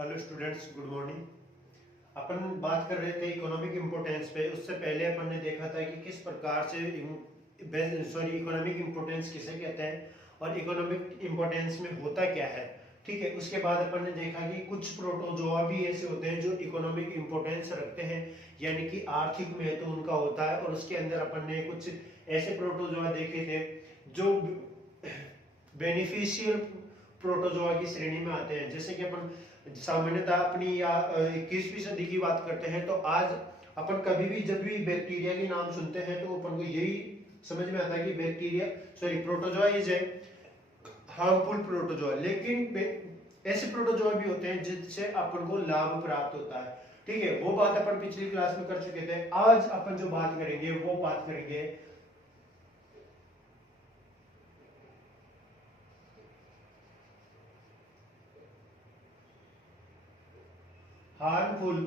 Hello students, good morning. अपन बात कर रहे थे इकोनॉमिक इम्पोर्टेंस पे। उससे पहले अपन ने देखा था कि किस प्रकार से इकोनॉमिक इम्पोर्टेंस किसे कहते हैं और इकोनॉमिक इम्पोर्टेंस में होता क्या है। ठीक है, उसके बाद अपन ने देखा कि कुछ प्रोटोजोआ भी ऐसे होते हैं जो इकोनॉमिक इम्पोर्टेंस रखते हैं, यानी कि आर्थिक महत्व उनका होता है। और उसके अंदर अपन ने कुछ ऐसे प्रोटोजोआ देखे थे जो बेनिफिशियल प्रोटोजोआ की श्रेणी में आते हैं। जैसे कि अपन सामान्यतः अपनी या 21वीं सदी की बात करते हैं तो आज अपन कभी भी जब भी बैक्टीरिया के नाम सुनते हैं तो अपन को यही समझ में आता है कि protozoa is a harmful protozoa. लेकिन ऐसे प्रोटोजोआ भी होते हैं जिससे अपन को लाभ प्राप्त होता है। ठीक है, वो बात अपन पिछली क्लास में कर चुके थे। आज अपन जो बात करेंगे वो बात करेंगे हार्मफुल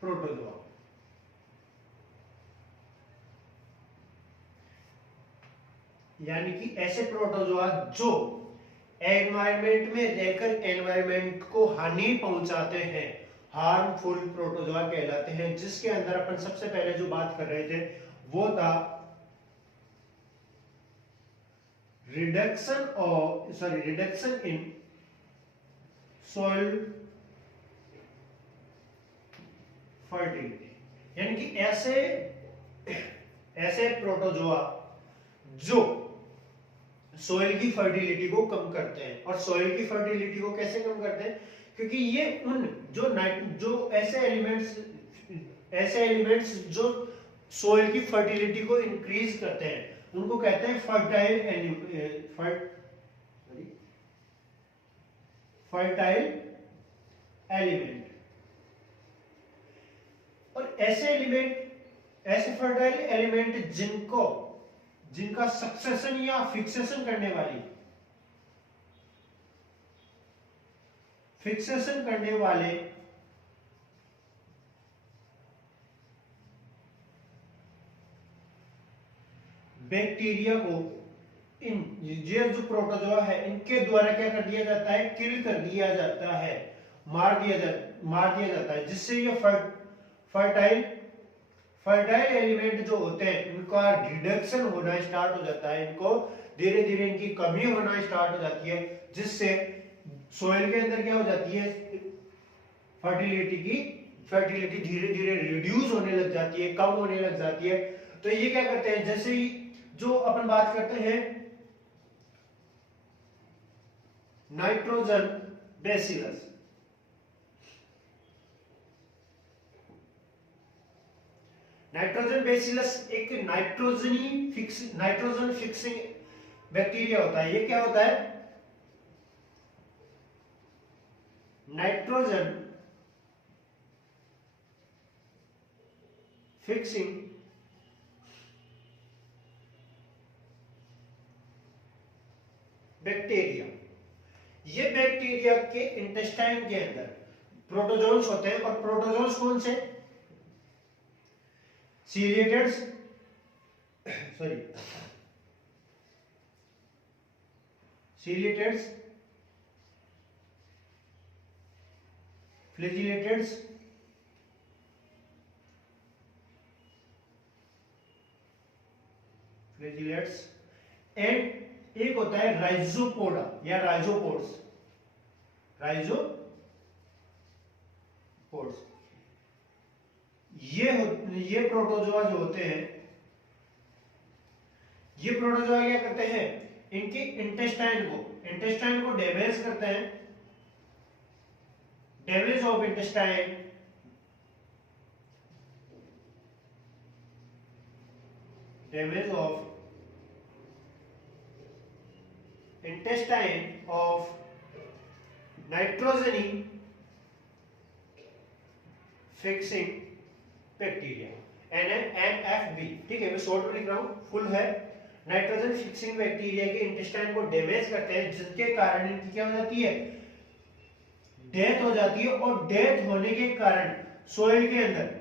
प्रोटोजोआ। यानी कि ऐसे प्रोटोजोआ जो एनवायरमेंट में रहकर एनवायरमेंट को हानि पहुंचाते हैं, हार्मफुल प्रोटोजोआ कहलाते हैं। जिसके अंदर अपन सबसे पहले जो बात कर रहे थे वो था रिडक्शन इन सॉइल फर्टिलिटी। यानी कि ऐसे प्रोटोजोआ जो सोइल की फर्टिलिटी को कम करते हैं। और सोइल की फर्टिलिटी को कैसे कम करते हैं? क्योंकि ये उन जो ऐसे एलिमेंट्स जो सोइल की फर्टिलिटी को इंक्रीज करते हैं उनको कहते हैं फर्टाइल एलिमेंट। और ऐसे फर्टाइल एलिमेंट जिनका सक्सेशन या फिक्सेशन करने वाले बैक्टीरिया को ये जो प्रोटोजोआ है इनके द्वारा क्या कर दिया जाता है? किल कर दिया जाता है, मार दिया जाता है। जिससे ये फर्टाइल एलिमेंट जो होते हैं इनका रिडक्शन होना स्टार्ट हो जाता है। इनको धीरे धीरे इनकी कमी होना स्टार्ट हो जाती है, जिससे सोइल के अंदर क्या हो जाती है? फर्टिलिटी धीरे धीरे रिड्यूस होने लग जाती है, कम होने लग जाती है। तो ये क्या करते हैं? जैसे ही जो अपन बात करते हैं नाइट्रोजन बेसिलस। नाइट्रोजन बेसिलस एक नाइट्रोजन फिक्सिंग बैक्टीरिया होता है। ये क्या होता है? Nitrogen fixing bacteria. ये बैक्टीरिया के इंटेस्टाइन के अंदर प्रोटोजोन्स होते हैं। और प्रोटोजोन्स कौन से? सीलिएटेड्स फ्लैजिलेटेड्स एंड एक होता है राइजोपोडा या राइजोपोड्स। ये प्रोटोजोआ जो होते हैं, ये प्रोटोजोआ क्या करते हैं? इनके इंटेस्टाइन को डैमेज करते हैं। डैमेज ऑफ इंटेस्टाइन ऑफ नाइट्रोजनी फिक्सिंग बैक्टीरिया, NFB। ठीक है, मैं शॉर्ट में लिख रहा हूं, फुल है। नाइट्रोजन फिक्सिंग बैक्टीरिया के इंटेस्टाइन को डैमेज करते हैं, जिसके कारण इनकी क्या हो जाती है? डेथ हो जाती है। और डेथ होने के कारण सोइल के अंदर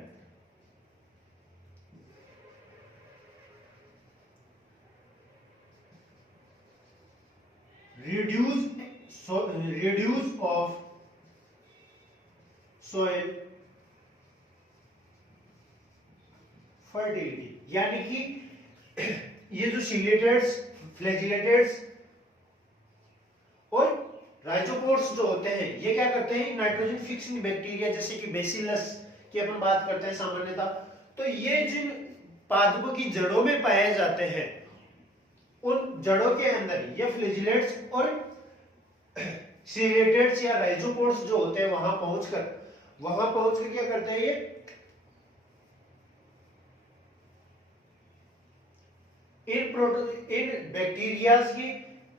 reduce of सोइल फर्टिलिटी, यानी कि ये जो सिलेटेड्स, फ्लैजिलेटेड्स और राइजोपोर्स जो होते हैं ये क्या करते हैं, नाइट्रोजन फिक्सिंग बैक्टीरिया जैसे कि बेसिलस की अपन बात करते हैं सामान्यतः, तो ये जिन पादपों की जड़ों में पाए जाते हैं उन जड़ों के अंदर ये फ्लैजिलेट्स और सिलेटेड्स या राइजोपोर्स जो होते हैं वहां पहुंचकर क्या करते हैं, ये इन बैक्टीरियाज की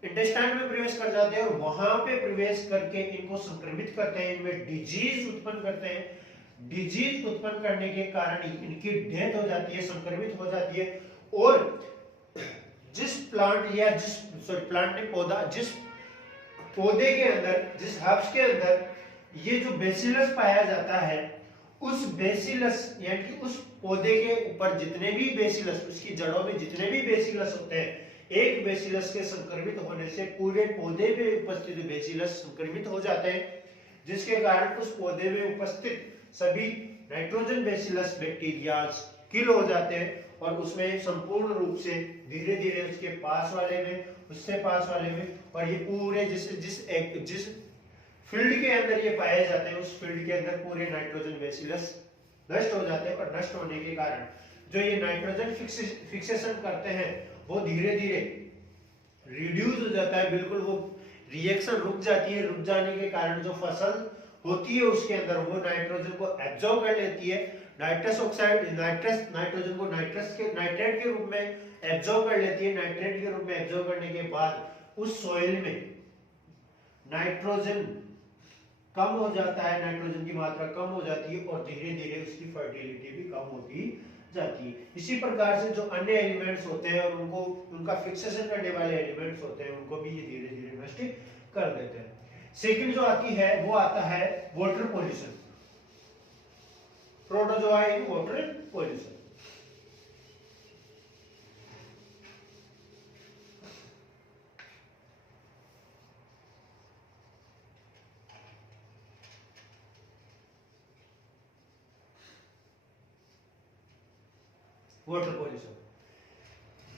इंटेस्टाइन में प्रवेश कर जाते हैं और वहां पे प्रवेश करके इनको संक्रमित करते हैं, इनमें डिजीज उत्पन्न करते हैं। डिजीज उत्पन्न करने के कारण इनकी डेथ हो जाती है, संक्रमित हो जाती है। और जिस प्लांट या जिस प्लांट ने पौधा, जिस पौधे के अंदर, जिस हर्ब्स के अंदर ये जो बेसिलस पाया जाता है, उस बेसिलस यानी कि उस पौधे के ऊपर जितने भी बेसिलस, उसकी जड़ों में जितने भी बेसिलस होते हैं, एक बेसिलस के संक्रमित होने से पूरे पौधे में उपस्थित बेसिलस संक्रमित हो जाते हैं, जिसके कारण उस पौधे में उपस्थित सभी नाइट्रोजन बेसिलस बैक्टीरियाज किल हो जाते हैं और उसमें संपूर्ण रूप से धीरे धीरे उसके पास वाले में, उससे पास वाले में, और ये पूरे जिस फील्ड के अंदर ये पाए जाते हैं उस फील्ड के अंदर पूरे नाइट्रोजन बेसिलस नष्ट हो जाते हैं। और नष्ट होने के कारण जो ये नाइट्रोजन फिक्सेशन करते हैं वो धीरे धीरे रिड्यूस हो जाता है, बिल्कुल वो रिएक्शन रुक जाती है। रुक जाने के कारण जो फसल होती है उसके अंदर वो नाइट्रोजन को एब्जॉर्ब कर लेती है, नाइट्रस ऑक्साइड नाइट्रोजन को नाइट्रेट के रूप में एब्जॉर्ब कर लेती है। नाइट्रेट के रूप में एब्जॉर्ब करने के बाद उस सॉइल में नाइट्रोजन कम हो जाता है, नाइट्रोजन की मात्रा कम हो जाती है और धीरे धीरे उसकी फर्टिलिटी भी कम होती जाती है। इसी प्रकार से जो अन्य एलिमेंट्स होते हैं और उनका फिक्सेशन करने वाले एलिमेंट्स होते हैं उनको भी ये धीरे धीरे नष्ट कर देते हैं। सेकंड जो आती है वो आता है water pollution, protozoa in water pollution. Water pollution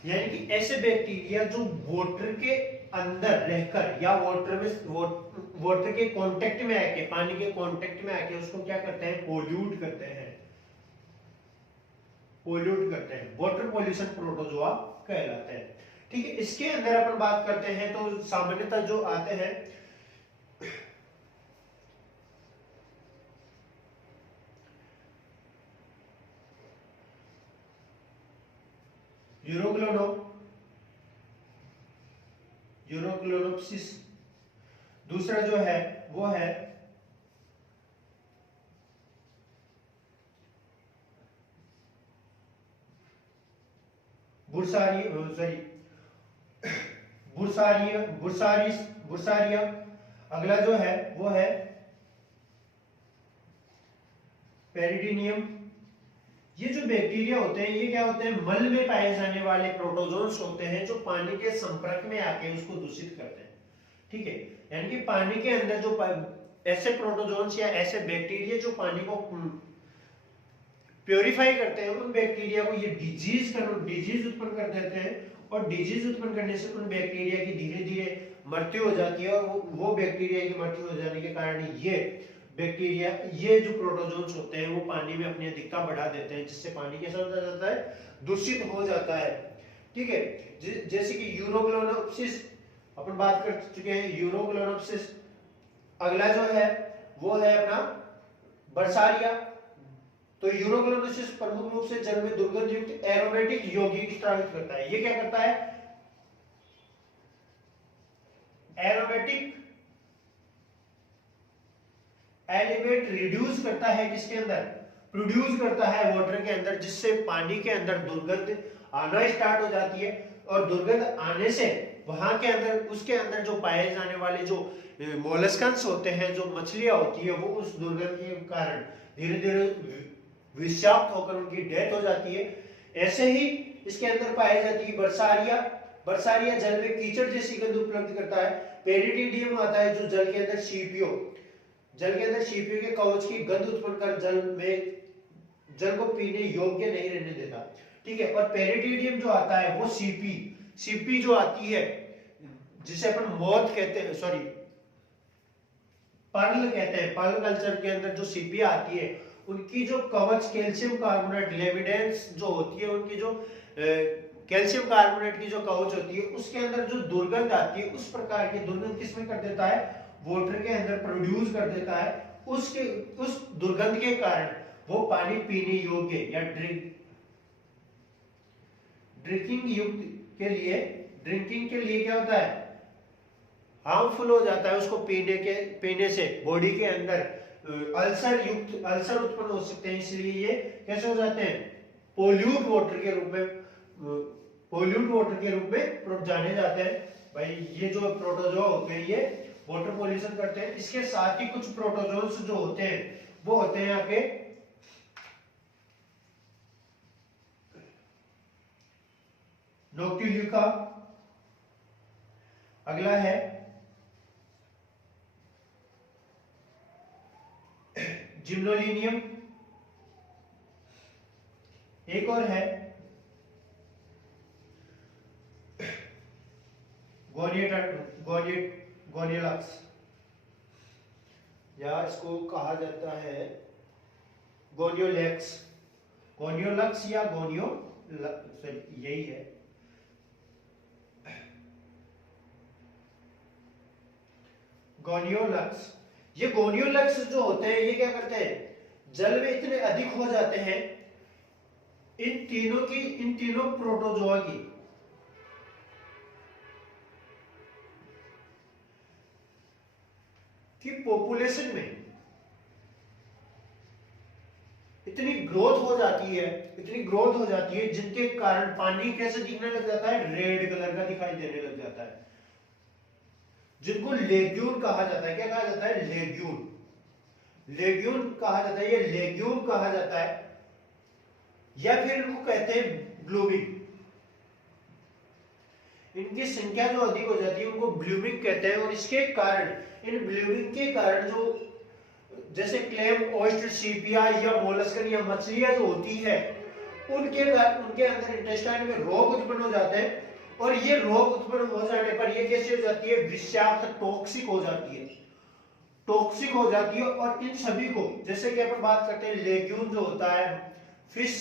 यानी कि ऐसे बैक्टीरिया जो वाटर के अंदर रहकर या वाटर के कांटेक्ट में आके, पानी के कांटेक्ट में आके उसको क्या करते हैं, पोल्यूट करते हैं। वाटर पॉल्यूशन प्रोटोजोआ कहलाते हैं। ठीक है, इसके अंदर अपन बात करते हैं तो सामान्यतः जो आते हैं यूरोग्लोनोप्सिस, दूसरा जो है वो है बुर्सारिया। अगला जो है वो है पेरिडिनियम। ये जो बैक्टीरिया होते हैं ये क्या होते हैं, मल में पाए जाने वाले प्रोटोजोन्स होते हैं जो पानी के संपर्क में आके उसको दूषित करते हैं। ठीक है, यानी कि पानी के अंदर जो ऐसे प्रोटोजोन्स या ऐसे बैक्टीरिया जो पानी को प्योरीफाई करते हैं, उन बैक्टीरिया को ये डिजीज उत्पन्न कर देते हैं और डिजीज उत्पन्न करने से उन बैक्टीरिया की धीरे धीरे मृत्यु हो जाती है। और वो बैक्टीरिया की मृत्यु हो जाने के कारण ये बैक्टीरिया, ये जो प्रोटोजोन्स होते हैं वो पानी में अपनी अधिकता बढ़ा देते हैं, जिससे पानी कैसा हो जाता है, दूषित हो जाता है। ठीक है, जैसे कि यूरोग्लोनोप्सिस अपन बात कर चुके हैं, यूरोग्लोनोप्सिस। अगला जो है वो है अपना बर्सारिया। तो यूरोग्लोनोप्सिस प्रमुख रूप से जल में दुर्गंध युक्त एरोमेटिक यौगिक स्रावित करता है। ये क्या करता है, एरोमेटिक एलिमेंट रिड्यूस करता है, किसके अंदर, प्रोड्यूस करता है वाटर के अंदर, जिससे पानी के अंदर दुर्गंध आना स्टार्ट हो जाती है। और दुर्गंध आने से वहां के अंदर, उसके अंदर जो पाए जाने वाले जो मोलस्कन्स होते हैं, जो मछलियां होती है, वो उस दुर्गंध के कारण धीरे धीरे विषाक्त होकर उनकी डेथ हो जाती है। ऐसे ही इसके अंदर पाई जाती है बर्सारिया जल में कीचड़ जैसी गंध उपलब्ध करता है। पेरिडिडियम आता है जो जल के अंदर सीपियो जल के अंदर सीपीयू के कवच की गंध उत्पन्न कर जल को पीने योग्य नहीं रहने देता। ठीक है, और पेरिटिडियम जो आता है वो सीपी जो आती है जिसे अपन मोथ कहते हैं, सॉरी पर्ल कहते हैं, पर्ल कल्चर के अंदर जो सीपी आती है उनकी जो कवच कैल्शियम कार्बोनेट लेमिनेंस जो होती है, उनकी जो कैल्शियम कार्बोनेट की जो कवच होती है उसके अंदर जो दुर्गंध आती है, उस प्रकार की दुर्गंध किसमें कर देता है, वाटर के अंदर प्रोड्यूस कर देता है। उस दुर्गंध के कारण वो पानी पीने योग्य या ड्रिंकिंग के लिए क्या होता है, हार्मफुल हो जाता है। उसको पीने से बॉडी के अंदर अल्सर उत्पन्न हो सकते हैं। इसलिए ये कैसे हो जाते हैं, पोल्यूट वाटर के रूप में जाने जाते हैं। भाई ये जो प्रोटोजोआ होते हैं ये वाटर पोल्यूशन करते हैं। इसके साथ ही कुछ प्रोटोजोन्स जो होते हैं वो होते हैं आपके नोक्टिल्यूका, अगला है जिम्नोलिनियम, एक और है गोनियलक्स, या इसको कहा जाता है गोनियोलक्स या यही है। गोनियोलक्स, ये गोनियोलक्स जो होते हैं ये क्या करते हैं, जल में इतने अधिक हो जाते हैं इन तीनों प्रोटोजोआ की पॉपुलेशन में इतनी ग्रोथ हो जाती है जिनके कारण पानी कैसे दिखने लग जाता है, रेड कलर का दिखाई देने लग जाता है, जिनको लेग्यून कहा जाता है। क्या कहा जाता है, लेग्यून कहा जाता है, ये लेग्यूम कहा जाता है, या फिर इनको कहते हैं ब्लूमिंग। इनकी संख्या जो अधिक हो जाती है उनको ब्लूमिंग कहते हैं। और इसके कारण, इन ब्लूमिंग के कारण जो जैसे क्लैम, ऑयस्टर, सीपिया या मोलस्कन या मछलियां जो होती है उनके अंदर इंटेस्टाइन में रोग उत्पन्न हो जाते हैं। और ये रोग उत्पन्न हो जाने पर ये कैसे हो जाती है, विषाक्त, टॉक्सिक हो जाती है। और इन सभी को, जैसे कि अपन बात करते हैं लेग्यूम जो होता है, फिश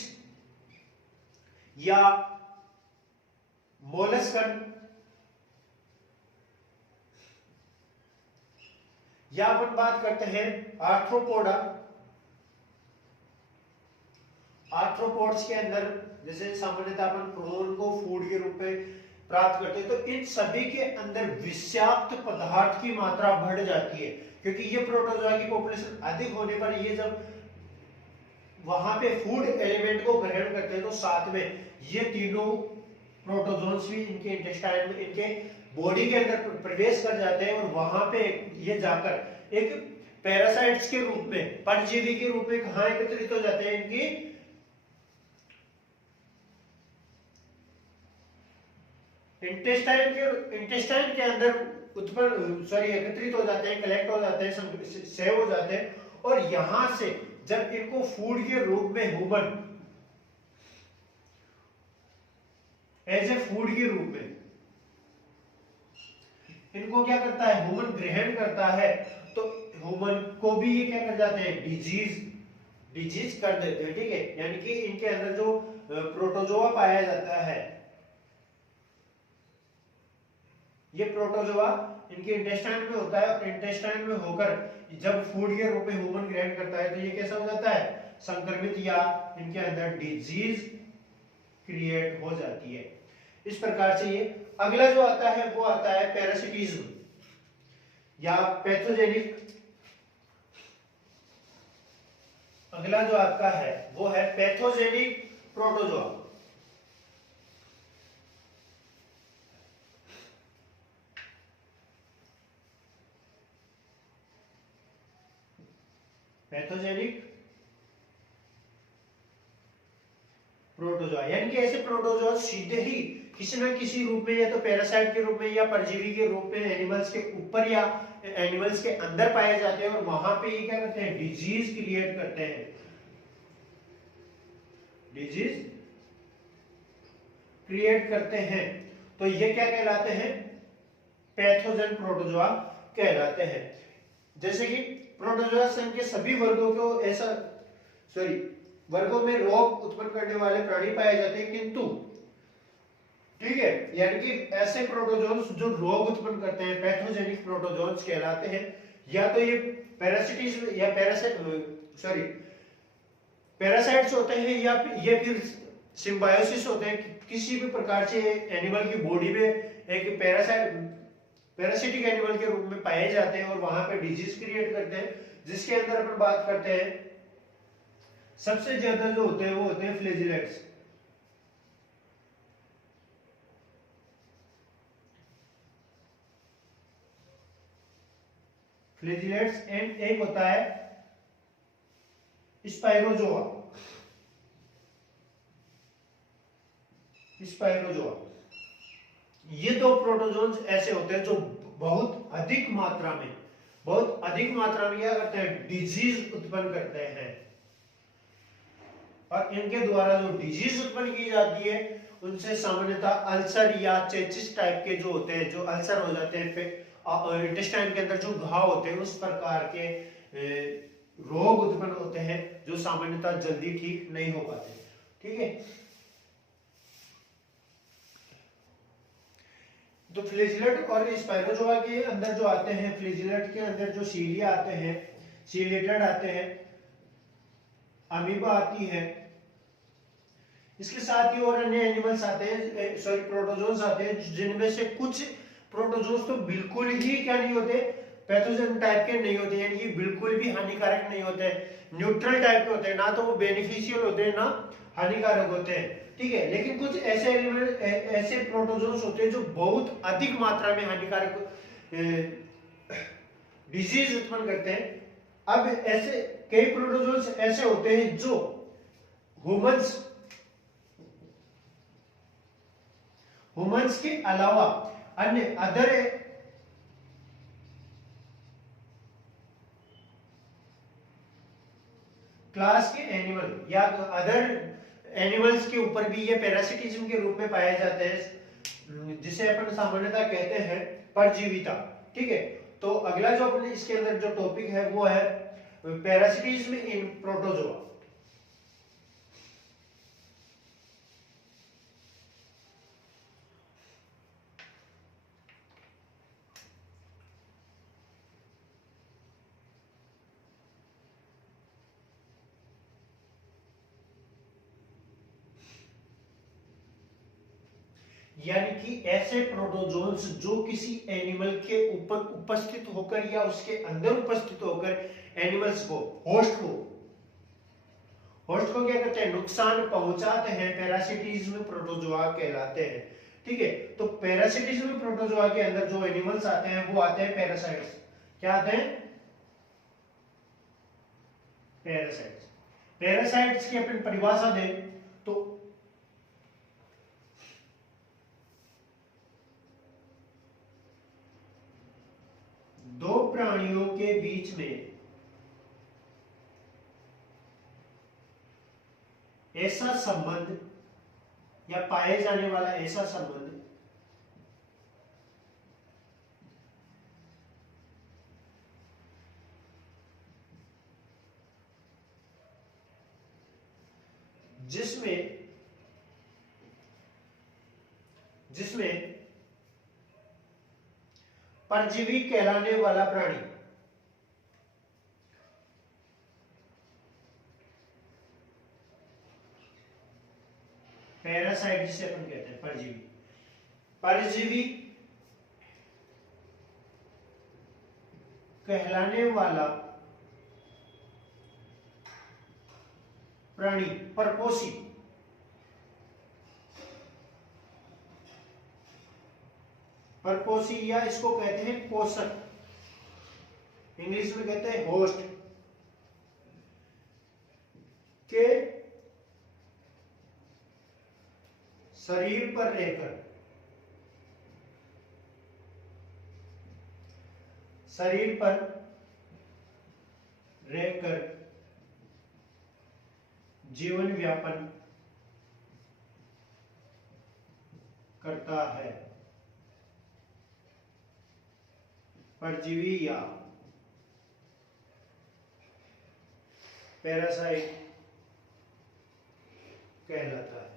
या मोलस्कन, या अपन बात करते हैं आर्थ्रोपोड्स के अंदर, जैसे सामान्यतः अपन प्रोन को फूड के रूप में प्राप्त करते हैं, तो इन सभी के अंदर विषाक्त पदार्थ की मात्रा बढ़ जाती है। क्योंकि ये प्रोटोजोआ की पॉपुलेशन अधिक होने पर ये जब वहां पे फूड एलिमेंट को ग्रहण करते हैं तो साथ में ये तीनों प्रोटोजोन्स भी इनके इंटेस्टाइन में, इनके बॉडी के अंदर प्रवेश कर जाते हैं। और वहां पे ये जाकर एक पैरासाइट्स के रूप में, परजीवी के रूप में कहां एकत्रित हो जाते हैं, इनकी इंटेस्टाइन के अंदर एकत्रित हो जाते हैं, कलेक्ट हो जाते हैं, सेव हो जाते हैं। और यहां से जब इनको फूड के रूप में एज ए फूड के रूप में इनको क्या करता है, ह्यूमन ग्रहण करता है, तो ह्यूमन को भी ये क्या कर जाते हैं, डिजीज कर देते हैं। ठीक है, यानी कि इनके अंदर जो प्रोटोजोआ पाया जाता है, ये प्रोटोजोआ इनके इंटेस्टाइन में होता है। और इंटेस्टाइन में होकर जब फूड के रूप में ह्यूमन ग्रहण करता है तो ये कैसा हो जाता है, संक्रमित, या इनके अंदर डिजीज क्रिएट हो जाती है। इस प्रकार से ये अगला जो आता है वो आता है पैरासिटिज्म या पैथोजेनिक। अगला जो आपका है वो है पैथोजेनिक प्रोटोजोआ। पैथोजेनिक प्रोटोजोआ यानी कि ऐसे प्रोटोजोआ सीधे ही किसी न किसी रूप में, या तो पैरासाइट के रूप में या परजीवी के रूप में एनिमल्स के ऊपर या एनिमल्स के अंदर पाए जाते हैं और वहां पे ये क्या करते हैं, डिजीज क्रिएट करते हैं, डिजीज क्रिएट करते हैं। तो ये क्या कहलाते हैं, पैथोजन प्रोटोजोआ कहलाते हैं। जैसे कि प्रोटोजोआ संघ के सभी वर्गों को वर्गों में रोग उत्पन्न करने वाले प्राणी पाए जाते हैं, किंतु ठीक है, यानी कि ऐसे प्रोटोजोन्स जो रोग उत्पन्न करते हैं पैथोजेनिक प्रोटोजोन्स कहलाते हैं। या तो ये पैरासिटिज्म या पैरासाइट्स होते हैं, या ये फिर सिम्बायोसिस होते हैं। किसी भी प्रकार से एनिमल की बॉडी में एक पैरासिटिक एनिमल के रूप में पाए जाते हैं और वहां पे डिजीज क्रिएट करते हैं, जिसके अंदर अपन बात करते हैं सबसे ज्यादा जो होते हैं वो होते हैं फ्लैजिलेट्स। फ्लैजिलेट्स एंड एक होता है स्पाइरोजोआ। स्पाइरोजोआ, ये दो प्रोटोजोन्स ऐसे होते हैं जो बहुत अधिक मात्रा में क्या करते हैं, डिजीज उत्पन्न करते हैं। और इनके द्वारा जो डिजीज उत्पन्न की जाती है उनसे सामान्यतः अल्सर या चेचिस टाइप के जो होते हैं, जो अल्सर हो जाते हैं इंटेस्टाइन के अंदर, जो घाव होते हैं, उस प्रकार के रोग उत्पन्न होते हैं जो सामान्यतः जल्दी ठीक नहीं हो पाते। ठीक है, तो फ्लैजिलेट और स्पाइरोजोआ के अंदर जो आते हैं, फ्लैजिलेट के अंदर जो सीलिया आते हैं, सीलिएटेड आते हैं, अमीबा आती है, इसके साथ ही और अन्य एनिमल्स आते हैं, प्रोटोजोन्स आते हैं, जिनमें से कुछ प्रोटोजोन्स तो बिल्कुल ही क्या नहीं होते, पैथोजन टाइप के नहीं होते, यानी कि बिल्कुल भी हानिकारक नहीं होते, न्यूट्रल टाइप के होते हैं, ना तो वो बेनिफिशियल होते हैं ना हानिकारक होते हैं। ठीक है, लेकिन कुछ ऐसे एलिमेंट ऐसे प्रोटोजोन्स होते हैं जो बहुत अधिक मात्रा में हानिकारक डिजीज उत्पन्न करते हैं। अब ऐसे कई प्रोटोजोन्स ऐसे होते हैं जो ह्यूमंस के अलावा अन्य अदर क्लास के एनिमल या अदर एनिमल्स के ऊपर भी ये पैरासिटिज्म के रूप में पाए जाते हैं, जिसे अपन सामान्यतः कहते हैं परजीविता। ठीक है, तो अगला जो अपने इसके अंदर जो टॉपिक है वो है पैरासिटिज्म इन प्रोटोजोआ। यानी कि ऐसे प्रोटोजोन्स जो किसी एनिमल के ऊपर उपस्थित होकर या उसके अंदर उपस्थित होकर एनिमल्स को होस्ट को क्या करते हैं, नुकसान पहुंचाते हैं, पैरासिटिज्म प्रोटोजोआ कहलाते हैं। ठीक है, तो पैरासिटिज्म प्रोटोजोआ के अंदर जो एनिमल्स आते हैं वो आते हैं पैरासाइट्स। क्या आते हैं, पैरासाइट्स। पैरासाइट्स की अपन परिभाषा दें तो दो प्राणियों के बीच में ऐसा संबंध या पाए जाने वाला ऐसा संबंध जिसमें परजीवी कहलाने वाला प्राणी पैरासाइट, जिसे अपन कहते हैं परजीवी कहलाने वाला प्राणी, परपोषी, या इसको कहते हैं पोषक, इंग्लिश में कहते हैं होस्ट, के शरीर पर रहकर शरीर पर रहकर जीवन व्यापन करता है। परजीवी या पैरासाइट कहलाता है।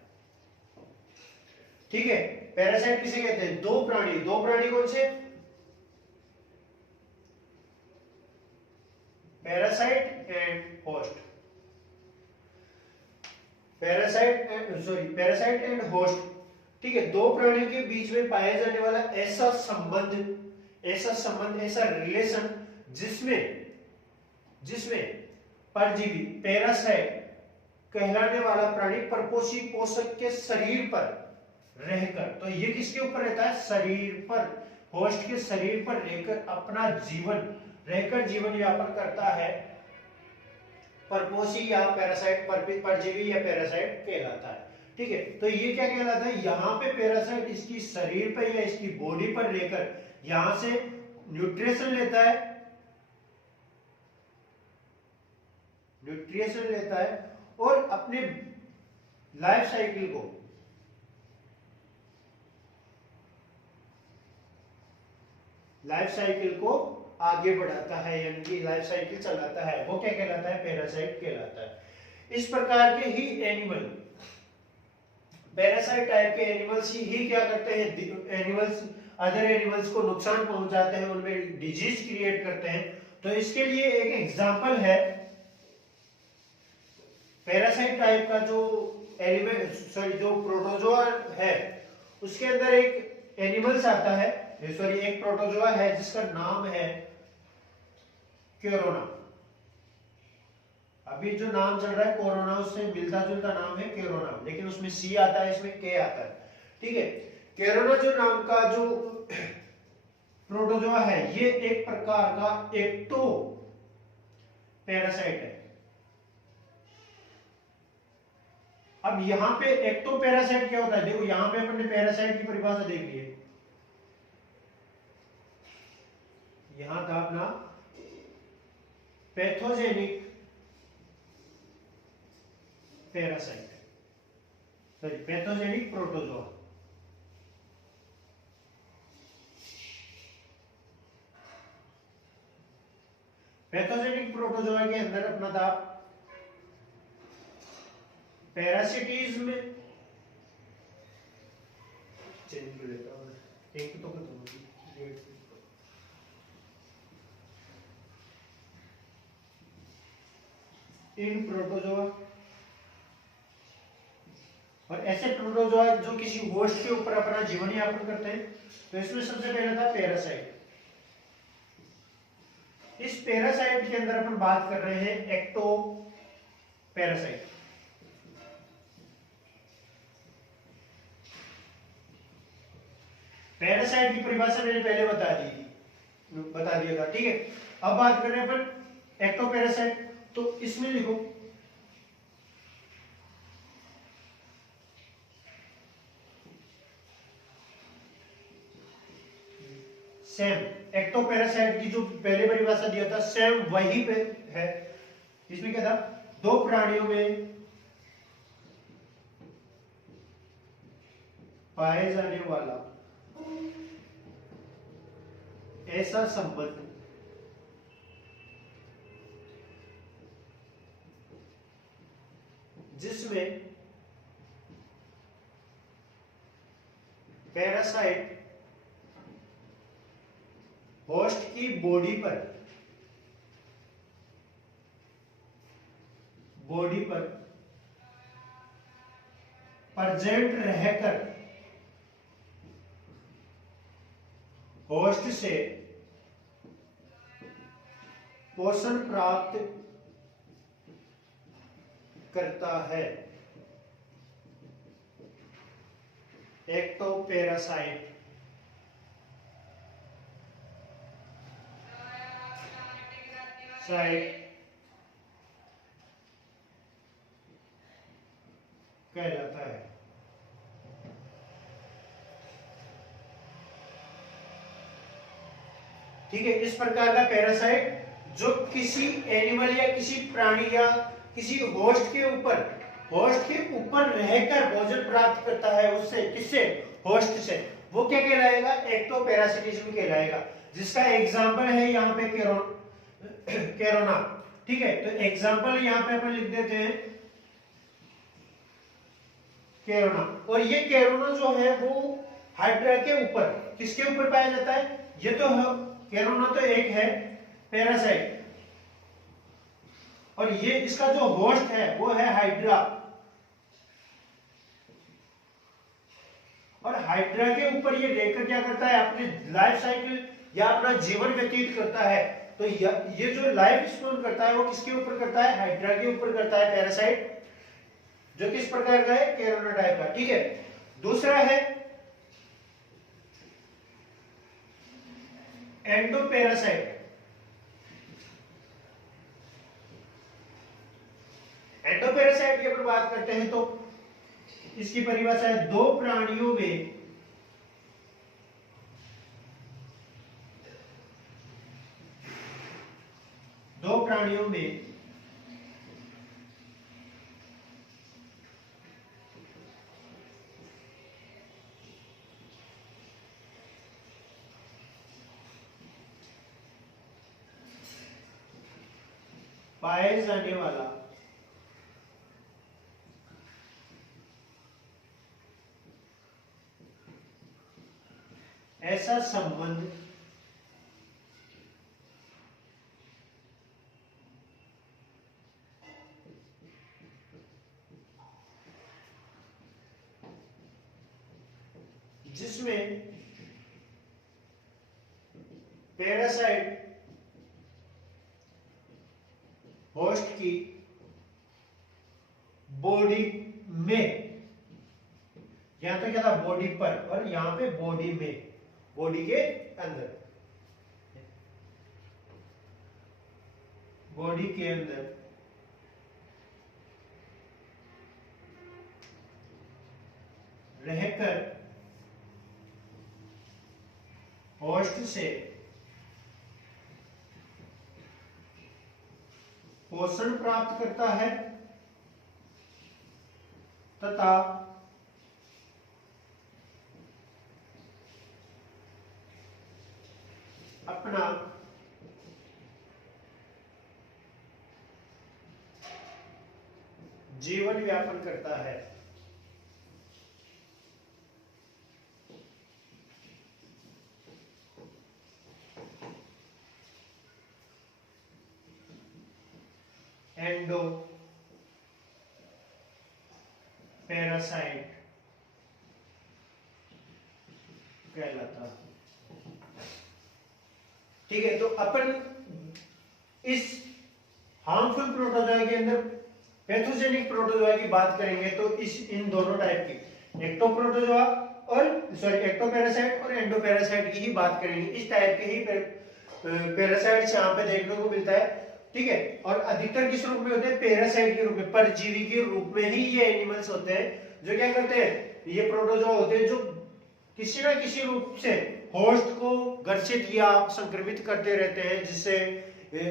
ठीक है, पैरासाइट किसे कहते हैं? दो प्राणी कौन से? Parasite and host. Parasite and host. ठीक है, दो प्राणियों के बीच में पाया जाने वाला ऐसा संबंध, ऐसा रिलेशन जिसमें परजीवी पैरासाइट कहलाने वाला प्राणी परपोषी पोषक के शरीर पर रहकर, तो ये किसके ऊपर रहता है? शरीर पर, होस्ट के शरीर पर रहकर अपना जीवन यापन करता है। परपोषी या पैरासाइट, परजीवी या पैरासाइट कहलाता है। ठीक है, तो ये क्या कहलाता है? यहाँ पे पैरासाइट इसकी शरीर पर या इसकी बॉडी पर रहकर यहां से न्यूट्रिशन लेता है और अपने लाइफ साइकिल को आगे बढ़ाता है, यानी कि लाइफ साइकिल चलाता है। वो क्या कहलाता है? पैरासाइट कहलाता है। इस प्रकार के ही एनिमल, पैरासाइट टाइप के एनिमल्स ही क्या करते हैं? अदर एनिमल्स को नुकसान पहुंचाते हैं, उनमें डिजीज क्रिएट करते हैं। तो इसके लिए एक एग्जांपल है पैरासाइट टाइप का जो जो प्रोटोजोआ है, उसके अंदर एक एनिमल्स आता है, एक प्रोटोजोआ है जिसका नाम है कोरोना। अभी जो नाम चल रहा है कोरोना, उससे मिलता जुलता नाम है कोरोना, लेकिन उसमें सी आता है, इसमें के आता है। ठीक है, कोरोना जो नाम का जो प्रोटोजोआ है, ये एक प्रकार का एक्टो पैरासाइट है। अब यहां पे एक्टो पैरासाइट क्या होता है? देखो, यहां पे अपन ने पैरासाइट की परिभाषा देख ली है। यहां था अपना pathogenic parasite, pathogenic protozoa. Pathogenic protozoa के अंदर अपना था पैरासिटिज्म, चेंज कर देता हूं, एक तो खत्म होगी। इन प्रोटोजोआ, और ऐसे प्रोटोजोआ जो किसी होस्ट के ऊपर अपना जीवन यापन करते हैं। तो इसमें सबसे पहले था पैरासाइट। इस पैरासाइट के अंदर अपन बात कर रहे हैं एक्टो पैरासाइट। पैरासाइट की परिभाषा मैंने पहले बता दिया था। ठीक है, अब बात कर रहे हैं अपन एक्टो पैरासाइट। तो इसमें लिखो सेम, एक्टो पैरासाइट की जो पहले परिभाषा दिया था सेम वही पे है। इसमें क्या था? दो प्राणियों में पाए जाने वाला ऐसा संबंध जिसमें पैरासाइट होस्ट की बॉडी पर प्रेजेंट रहकर होस्ट से पोषण प्राप्त करता है। एक्टो पैरासाइट कहलाता है। ठीक है, इस प्रकार का पैरासाइट जो किसी एनिमल या किसी प्राणी या किसी होस्ट के ऊपर रहकर भोजन प्राप्त करता है, उससे, किससे, होस्ट से, वो क्या कहलाएगा, एक्टोपैरासिटिज्म कहलाएगा, जिसका एग्जांपल है यहाँ पे कैरोना। ठीक है, तो एग्जांपल यहाँ पे अपन लिख देते हैं कैरोना। और ये कैरोना जो है वो हाइड्रा के ऊपर, किसके ऊपर पाया जाता है, ये तो कैरोना तो एक है पैरासाइट, और ये इसका जो होस्ट है वो है हाइड्रा, और हाइड्रा के ऊपर ये रहकर क्या करता है, अपने लाइफ साइकिल या अपना जीवन व्यतीत करता है। तो ये जो लाइफ स्पेन करता है वो किसके ऊपर करता है, हाइड्रा के ऊपर करता है पैरासाइट, जो किस प्रकार का है, कैरोना टाइप का। ठीक है, दूसरा है एंडोपैरासाइट। एंडोपैरासाइट की अगर बात करते हैं तो इसकी परिभाषा है दो प्राणियों में पाए जाने वाला ऐसा संबंध जिसमें पैरासाइट होस्ट की बॉडी में, यहां तो क्या था, बॉडी पर, और यहां पे बॉडी में, बॉडी के अंदर, बॉडी के अंदर रहकर होस्ट से पोषण प्राप्त करता है तथा अपना जीवन यापन करता है। एंडो पैरासाइट कहलाता। ठीक है, तो अपन इस हार्मफुल प्रोटोजोआ के अंदर पैथोजेनिक प्रोटोजोआ की बात करेंगे तो इन दोनों टाइप की, एक्टोप्रोटोजोआ एक्टोपैरासाइट और एंडोपैरासाइट की ही बात करेंगे। इस टाइप के ही पैरासाइट्स यहाँ पे देखने को मिलता है। ठीक है, और अधिकतर किस रूप में होते हैं, पैरासाइट के रूप में, परजीवी के रूप में ही ये एनिमल्स होते हैं, जो क्या करते हैं, ये प्रोटोजोआ होते हैं जो किसी ना किसी रूप से होस्ट को ग्रसित या संक्रमित करते रहते हैं, जिससे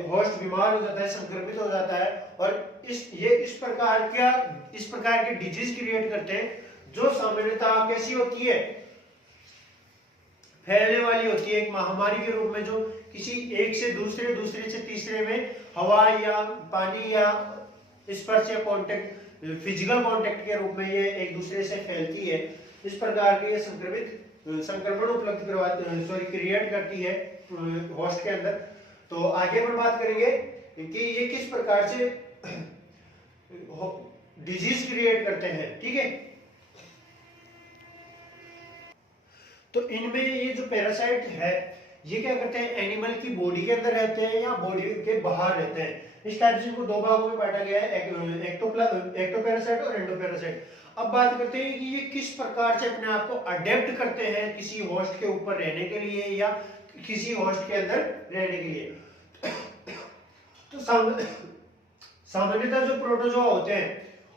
होस्ट बीमार हो जाता है, संक्रमित हो जाता है, और इस प्रकार के डिजीज क्रिएट करते हैं, जो सामान्यतः कैसी होती है, फैलने वाली होती है, एक महामारी के रूप में, जो किसी एक से दूसरे, दूसरे से तीसरे में हवा या पानी या स्पर्श या कांटेक्ट, फिजिकल कांटेक्ट के रूप में ये एक दूसरे से फैलती है। इस प्रकार के ये संक्रमण उपलब्ध क्रिएट करती है होस्ट के अंदर। तो आगे हम बात करेंगे कि ये किस प्रकार से डिजीज क्रिएट करते हैं। ठीक है, तो इनमें ये जो पैरासाइट है ये क्या करते हैं, एनिमल की बॉडी के अंदर रहते हैं या बॉडी के बाहर रहते हैं। इस टाइप से इनको दो भागों में बांटा गया है, एक्टोपैरासाइट और एंडोपैरासाइट। अब बात करते हैं कि ये किस प्रकार से अपने आप को अडेप्ट करते हैं किसी होस्ट के ऊपर रहने के लिए या किसी होस्ट के अंदर रहने के लिए। तो सामान्यतः जो प्रोटोजोआ होते हैं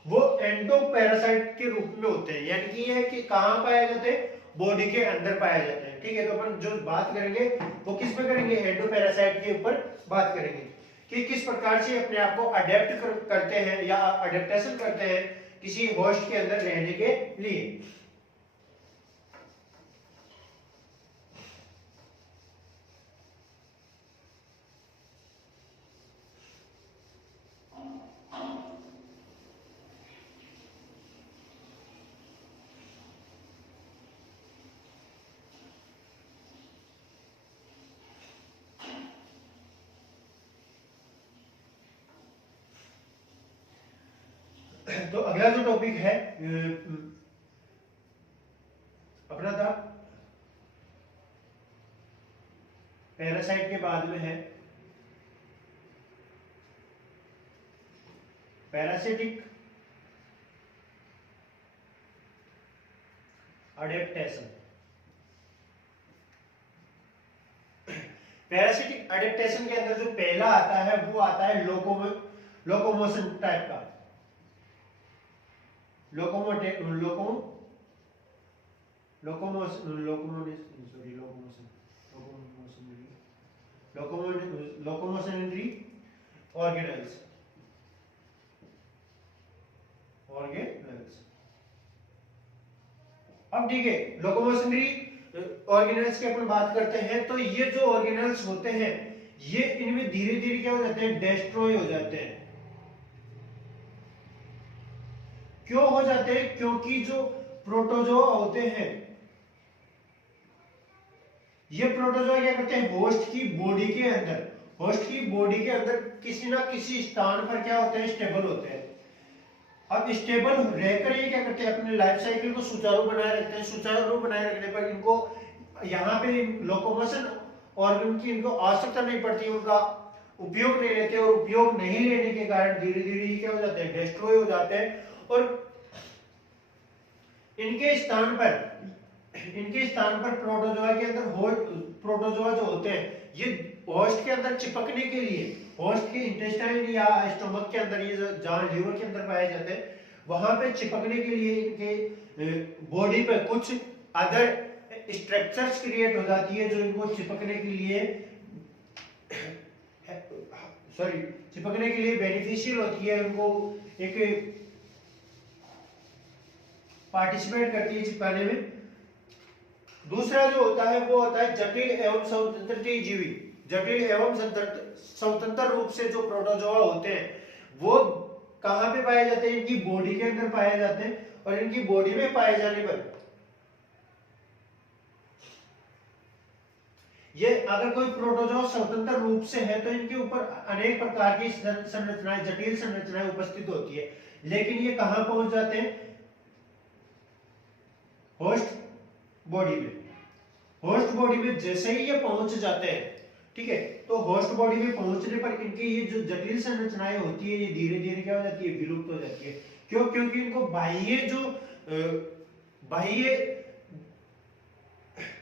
वो एंडोपैरासाइट के रूप में होते हैं, यानी कि ये है कि कहां पाए जाते हैं, बॉडी के अंदर पाए जाते हैं। हैं। ठीक है, तो अपन जो बात करेंगे वो किस पे करेंगे, एंडोपैरासाइट के ऊपर बात करेंगे कि किस प्रकार से अपने आप को अडेप्ट करते हैं या अडेप्टेशन करते हैं किसी होस्ट के अंदर रहने के लिए। तो अगला जो टॉपिक है अपना था पैरासाइट के बाद में है पैरासिटिक अडेप्टेशन। पैरासिटिक अडेप्टेशन के अंदर जो पहला आता है वो आता है लोकोमोशन टाइप का, लोकोमोशनरी ऑर्गेनल्स। अब ठीक है, लोकोमोशनरी ऑर्गेनल्स की अपन बात करते हैं तो ये जो ऑर्गेनल्स होते हैं ये इनमें धीरे धीरे क्या हो जाते हैं, डिस्ट्रॉय हो जाते हैं। क्यों हो जाते हैं, क्योंकि जो प्रोटोजोआ होते हैं ये प्रोटोजोआ क्या करते हैं, होस्ट की बॉडी के अंदर किसी ना किसी स्थान पर क्या होते हैं, स्टेबल होते हैं। अब स्टेबल रहकर ये क्या करते हैं, अपने लाइफ साइकिल को सुचारू बनाए रखते हैं। सुचारू बनाए रखने पर इनको यहाँ पे लोकोमोशन ऑर्गन की इनको आवश्यकता नहीं पड़ती, उनका उपयोग नहीं लेते और उपयोग नहीं लेने के कारण धीरे धीरे क्या हो जाते हैं, डिस्ट्रॉय हो जाते हैं। और इनके स्थान पर प्रोटोजोआ के अंदर प्रोटोजोआ जो होते हैं ये होस्ट के अंदर चिपकने के लिए, होस्ट के इंटेस्टाइन या स्टोमक के अंदर, ये जहां लीवर के अंदर पाए जाते हैं वहां पे चिपकने के लिए इनके बॉडी पे कुछ अदर स्ट्रक्चर्स क्रिएट हो जाती है जो इनको चिपकने के लिए बेनिफिशियल होती है, उनको एक पार्टिसिपेट करती है चिपकाने में। दूसरा जो होता है वो होता है जटिल एवं स्वतंत्र जीवी। जटिल एवं स्वतंत्र रूप से जो प्रोटोजोआ होते हैं वो कहां पे पाए जाते हैं, इनकी बॉडी के अंदर पाए जाते हैं। और इनकी बॉडी में पाए जाने पर ये अगर कोई प्रोटोजोआ स्वतंत्र रूप से है तो इनके ऊपर अनेक प्रकार की संरचनाएं, जटिल संरचनाएं उपस्थित होती है। लेकिन ये कहां पहुंच जाते हैं, होस्ट बॉडी में जैसे ही ये पहुंच जाते हैं, ठीक है, तो होस्ट बॉडी में पहुंचने पर इनकी ये जो जटिल संरचनाएं होती है ये धीरे धीरे क्या हो जाती है, विलुप्त हो जाती है। क्यों, क्योंकि इनको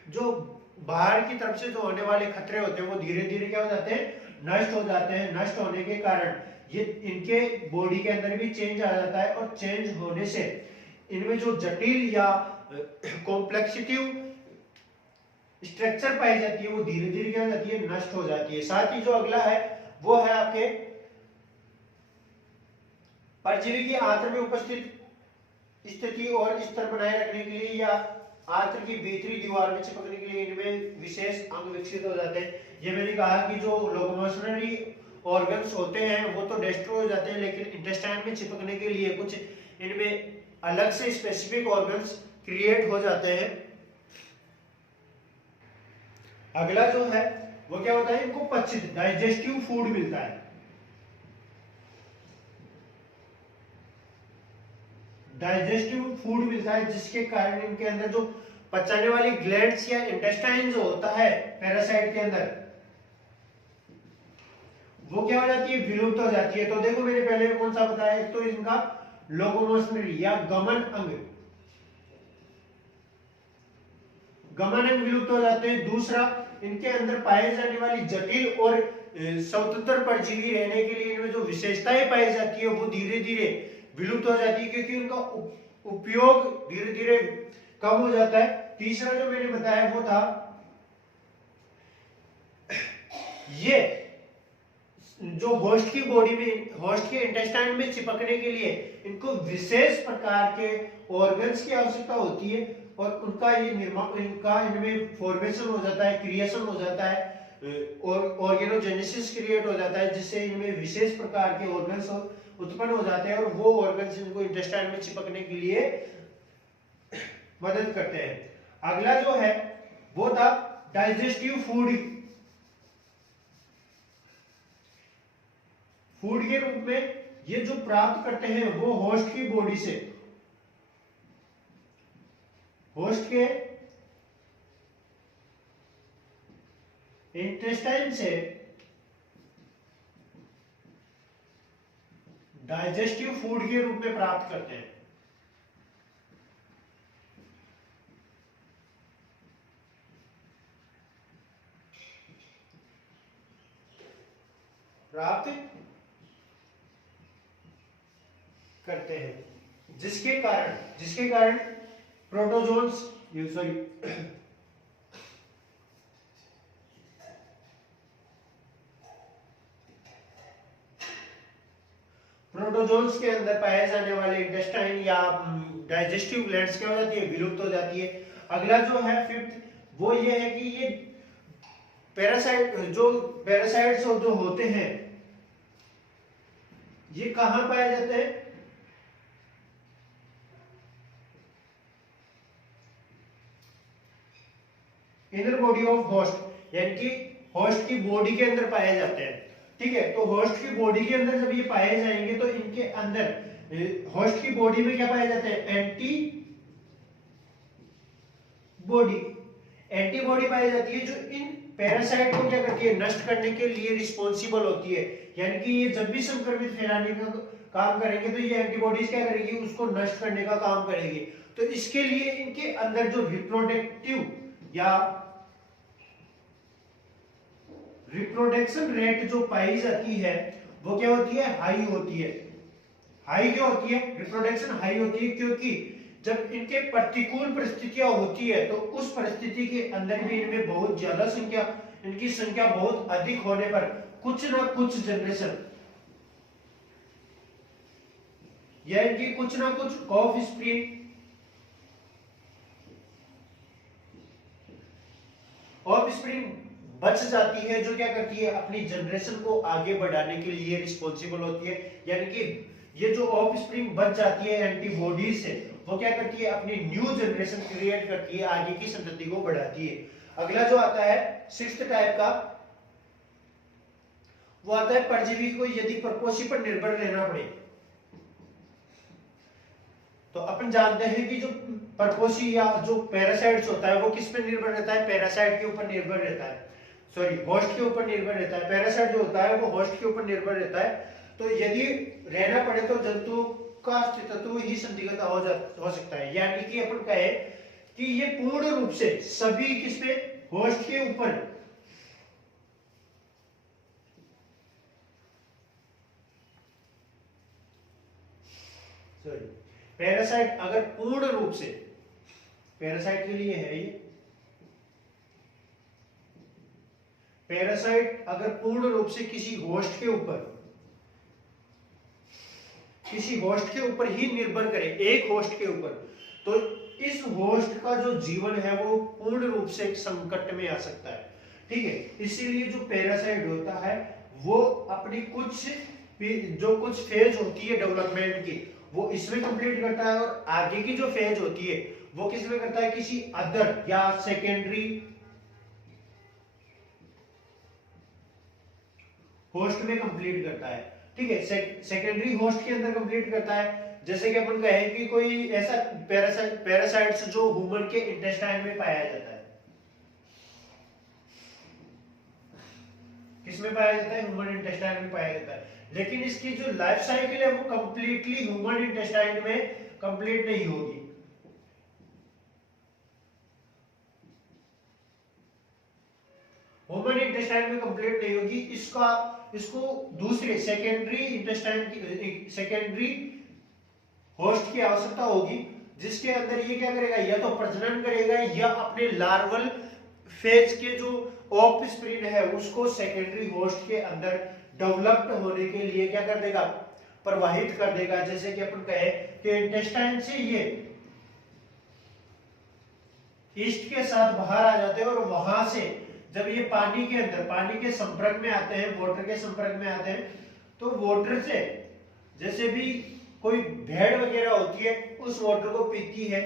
जो बाहर की तरफ से जो होने वाले खतरे होते हैं वो धीरे धीरे क्या हो जाते हैं, नष्ट हो जाते हैं। नष्ट होने के कारण ये इनके बॉडी के अंदर भी चेंज आ जाता है और चेंज होने से इनमें जो जटिल या कॉम्प्लेक्सिटिव स्ट्रक्चर पाई जाती है वो धीरे धीरे क्या हो जाती है, नष्ट हो जाती है। साथ ही जो अगला है वो है आपके परजीवी की आंत्र में उपस्थित स्थिति और स्तर बनाए रखने के लिए या आंत्र की भीतरी दीवार में चिपकने के लिए इनमें विशेष अंग विकसित हो जाते हैं। ये मैंने कहा कि जो लोकोमोशनरी ऑर्गन्स होते हैं वो तो डिस्ट्रॉय हो जाते हैं, लेकिन इंटेस्टाइन में चिपकने के लिए कुछ इनमें अलग से स्पेसिफिक ऑर्गन्स क्रिएट हो जाते हैं। अगला जो है वो क्या होता है, इनको पचित डाइजेस्टिव फूड मिलता है। डाइजेस्टिव फूड मिलता है जिसके कारण इनके अंदर जो पचाने वाली ग्लैंड्स या इंटेस्टाइन जो होता है पैरासाइट के अंदर वो क्या हो जाती है, विलुप्त हो जाती है। तो देखो मैंने पहले कौन सा बताया, एक तो इनका लोकोमोशनरी या गमन अंग विलुप्त हो जाते हैं। दूसरा, इनके अंदर पाए जाने वाली जटिल और स्वतंत्र परजीवी रहने के लिए इनमें जो विशेषताएं पाई जाती है वो धीरे धीरे विलुप्त हो जाती है क्योंकि उनका उपयोग धीरे धीरे कम हो जाता है। तीसरा जो मैंने बताया वो था ये जो होस्ट की बॉडी में, होस्ट के इंटेस्टाइन में चिपकने के लिए इनको विशेष प्रकार के ऑर्गन्स की आवश्यकता होती है, और उनका ये निर्माण, इनका इनमें फॉर्मेशन हो जाता है, क्रिएशन हो जाता है, और ऑर्गेनोजेनेसिस क्रिएट हो जाता है, जिससे इनमें विशेष प्रकार के ऑर्गन्स उत्पन्न हो जाते हैं, और वो ऑर्गन्स इनको इंटेस्टाइन में चिपकने के लिए मदद करते हैं। अगला जो है वो था डाइजेस्टिव फूड के रूप में ये जो प्राप्त करते हैं वो होस्ट की बॉडी से, होस्ट के इंटेस्टाइन से डाइजेस्टिव फूड के रूप में प्राप्त करते हैं। प्राप्त करते हैं, जिसके कारण प्रोटोजोन्स, प्रोटोजोन्स के अंदर पाए जाने वाले इंटेस्टाइन या डाइजेस्टिव ग्लैंड्स क्या हो जाती है, विलुप्त हो जाती है। अगला जो है फिफ्थ, वो ये है कि ये पैरासाइट्स जो होते हैं ये कहां पाए जाते हैं, इनर बॉडी ऑफ होस्ट, यानी कि होस्ट की बॉडी के अंदर पाए जाते हैं। ठीक है, तो होस्ट की बॉडी के अंदर जब ये पाए जाएंगे तो इनके अंदर होस्ट की बॉडी में क्या पाए जाते हैं, एंटीबॉडी पाई जाती है, जो इन पैरासाइट को क्या करती है, नष्ट करने के लिए रिस्पॉन्सिबल होती है। यानी कि ये जब भी संक्रमित फैलाने का काम करेंगे तो ये एंटीबॉडीज क्या करेगी, उसको नष्ट करने का काम करेगी। तो इसके लिए इनके अंदर जो रिप्रोडक्शन रेट जो पाई जाती है वो क्या होती है, हाई होती है। हाई क्यों होती है, रिप्रोडक्शन हाई होती है क्योंकि जब इनके प्रतिकूल परिस्थितियां होती है तो उस परिस्थिति के अंदर भी इनमें बहुत ज्यादा इनकी संख्या बहुत अधिक होने पर कुछ ना कुछ जनरेशन या इनकी कुछ ना कुछ ऑफस्प्रिंग बच जाती है, जो क्या करती है, अपनी जनरेशन को आगे बढ़ाने के लिए रिस्पॉन्सिबल होती है। यानी कि ये जो ऑफस्प्रिंग बच जाती है एंटीबॉडीज से, वो क्या करती है, अपनी न्यू जनरेशन क्रिएट करती है, आगे की संतति को बढ़ाती है। अगला जो आता है सिक्स्थ टाइप का, वो आता है परजीवी को यदि परपोषी पर निर्भर रहना पड़े। तो अपन जानते हैं कि जो परपोषी या जो पैरासाइट्स होता है वो किस पर निर्भर रहता है, पैरासाइट के ऊपर निर्भर रहता है, सॉरी होस्ट के ऊपर निर्भर रहता है। पैरासाइट जो होता है वो होस्ट के ऊपर निर्भर रहता है। तो यदि रहना पड़े तो जंतु का अस्तित्व ही संदिग्ध हो सकता है। यानी कि अपन कहे कि ये पूर्ण रूप से सभी किस पे, होस्ट के ऊपर सॉरी पैरासाइट अगर पूर्ण रूप से, पैरासाइट के लिए है ये, पैरासाइट अगर पूर्ण रूप से किसी होस्ट के ऊपर ही निर्भर करे, एक होस्ट के ऊपर, तो इस होस्ट का जो जीवन है वो पूर्ण रूप से संकट में आ सकता है। ठीक है, इसीलिए जो पैरासाइट होता है वो अपनी कुछ फेज होती है डेवलपमेंट की, वो इसमें कंप्लीट करता है, और आगे की जो फेज होती है वो किसमें करता है, किसी अदर या सेकेंडरी होस्ट में कंप्लीट करता है। ठीक है, सेकेंडरी होस्ट के अंदर कंप्लीट करता है। जैसे कि अपन कहें कि कोई ऐसा पैरासाइट्स जो ह्यूमन के इंटेस्टाइन में पाया जाता है, किसमें पाया जाता है, ह्यूमन इंटेस्टाइन में पाया जाता है। लेकिन इसकी जो लाइफ साइकिल है वो कंप्लीटली ह्यूमन इंटेस्टाइन में कंप्लीट नहीं होगी। ह्यूमन इंटेस्टाइन में कंप्लीट नहीं होगी, इसको दूसरे सेकेंडरी होस्ट की आवश्यकता होगी, जिसके अंदर ये क्या करेगा, या तो प्रजनन करेगा या अपने लार्वल फेज के जो ऑफस्प्रिंग है उसको सेकेंडरी होस्ट के अंदर डेवलप्ड होने के लिए क्या कर देगा, प्रवाहित कर देगा। जैसे कि अपन कहे कि इंटेस्टाइन से ये ईस्ट के साथ बाहर आ जाते हैं और वहां से जब ये पानी के अंदर, पानी के संपर्क में आते हैं, वाटर के संपर्क में आते हैं, तो वाटर से जैसे भी कोई भेड़ वगैरह होती है उस वाटर को पीती है,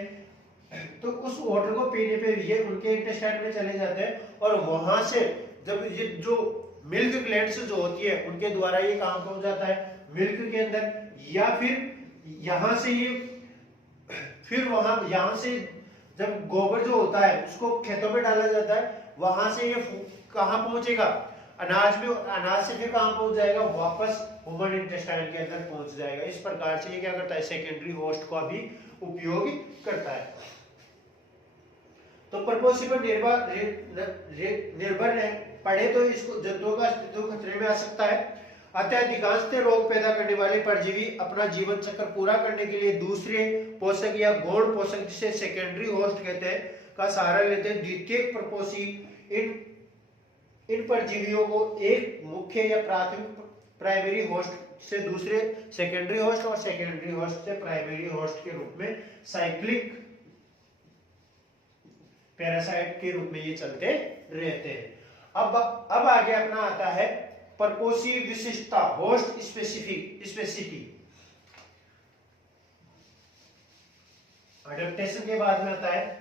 तो उस वाटर को पीने पे ये उनके इंटेस्टाइन में चले जाते हैं और वहां से जब ये जो मिल्क ग्लैंड्स जो होती है उनके द्वारा ये कहां पहुंच जाता है, मिल्क के अंदर, या फिर यहां से ये फिर वहां यहां से जब गोबर जो होता है उसको खेतों में डाला जाता है, वहां से ये कहां पहुंचेगा, अनाज में, अनाज से फिर कहां पहुंच जाएगा, वापस ह्यूमन इंटेस्टाइन के अंदर पहुंच जाएगा। इस प्रकार से ये क्या करता है, सेकेंडरी होस्ट का भी उपयोग करता है। तो प्रपोसी पर निर्भर पड़े तो इसको जंतुओं का अस्तित्व खतरे में आ सकता है। अत्यधिकांश रोग पैदा करने वाले परजीवी अपना जीवन चक्र पूरा करने के लिए दूसरे पोषक या गौण पोषक, जिसे सेकेंडरी होस्ट कहते हैं, का सहारा लेते हैं। द्वितीयक प्रपोसी इन परजीवियों को एक मुख्य या प्राथमिक प्राइमरी होस्ट से दूसरे सेकेंडरी होस्ट और सेकेंडरी होस्ट से प्राइमरी होस्ट के रूप में साइक्लिक पैरासाइट के रूप में ये चलते रहते हैं। अब आगे अपना आता है परपोसी विशिष्टता, होस्ट स्पेसिफिसिटी। अडेप्टेशन के बाद में आता है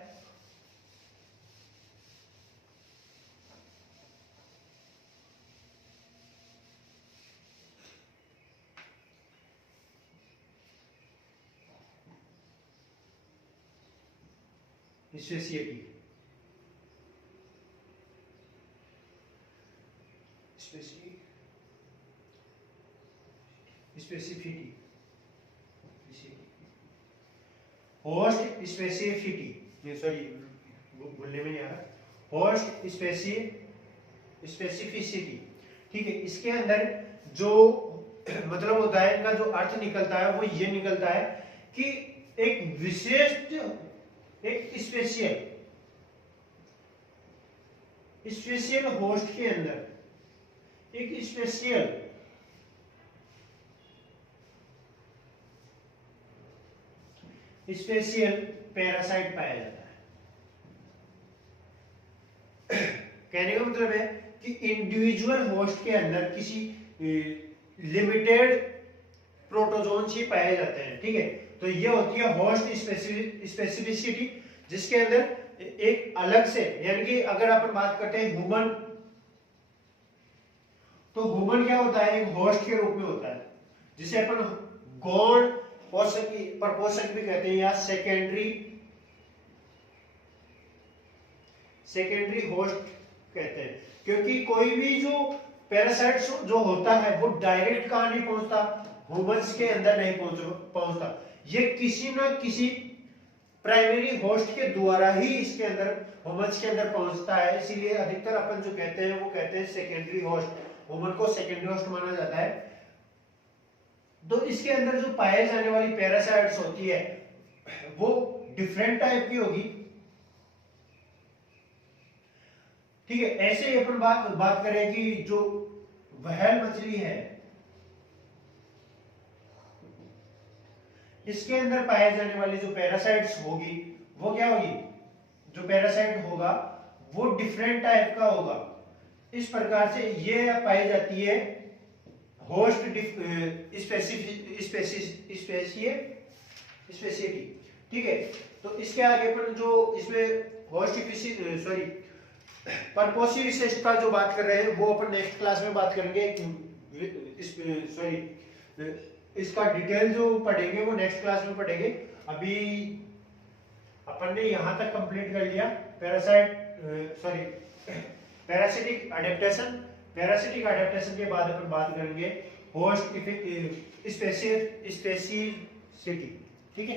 स्पेसिएटी, स्पेसिफिटी, होस्ट स्पेसिफिटी, सॉरी बोलने में नहीं आ रहा, होस्ट स्पेसिफिसिटी। ठीक है, इसके अंदर जो मतलब होता है, इनका जो अर्थ निकलता है वो ये निकलता है कि एक विशेष, एक स्पेशियल होस्ट के अंदर एक स्पेशियल पैरासाइट पाया जाता है। कहने का मतलब है कि इंडिविजुअल होस्ट के अंदर किसी लिमिटेड प्रोटोजोन्स ही पाए जाते हैं। ठीक है, तो ये होती है होस्ट स्पेसिफिसिटी, जिसके अंदर एक अलग से, यानी कि अगर अपन बात करते हैं ह्यूमन, तो ह्यूमन क्या होता है, एक होस्ट के रूप में होता है, जिसे अपन गौण परपोषक भी कहते हैं या सेकेंडरी होस्ट कहते हैं। क्योंकि कोई भी जो पैरासाइट जो होता है वो डायरेक्ट कहां नहीं पहुंचता, ह्यूमंस के अंदर नहीं पहुंचता, ये किसी ना किसी प्राइमरी होस्ट के द्वारा ही इसके अंदर, ह्यूमंस के अंदर पहुंचता है। इसीलिए अधिकतर अपन जो कहते हैं वो कहते हैं सेकेंडरी होस्ट, ह्यूमन को सेकेंडरी होस्ट माना जाता है। तो इसके अंदर जो पाए जाने वाली पैरासाइट्स होती है वो डिफरेंट टाइप की होगी। ठीक है, ऐसे ही अपन बात करें कि जो व्हेल मछली है, इसके अंदर पाए जाने वाली जो पैरासाइट्स होगी वो क्या होगी, जो पैरासाइट होगा वो डिफरेंट टाइप का होगा। इस प्रकार से ये पाई जाती है होस्ट स्पेसिफिसिटी। ठीक है, तो इसके आगे पर जो इसमें होस्ट परपोसी विशेषता जो बात कर रहे हैं वो अपन नेक्स्ट क्लास में बात करेंगे। इसका डिटेल जो पढ़ेंगे वो नेक्स्ट क्लास में पढ़ेंगे। अभी अपन ने यहां तक कंप्लीट कर लिया पैरासिटिक अडेप्टेशन। पैरासिटिक अडेप्टेशन के बाद अपन बात करेंगे होस्ट स्पेसिफिसिटी। ठीक है।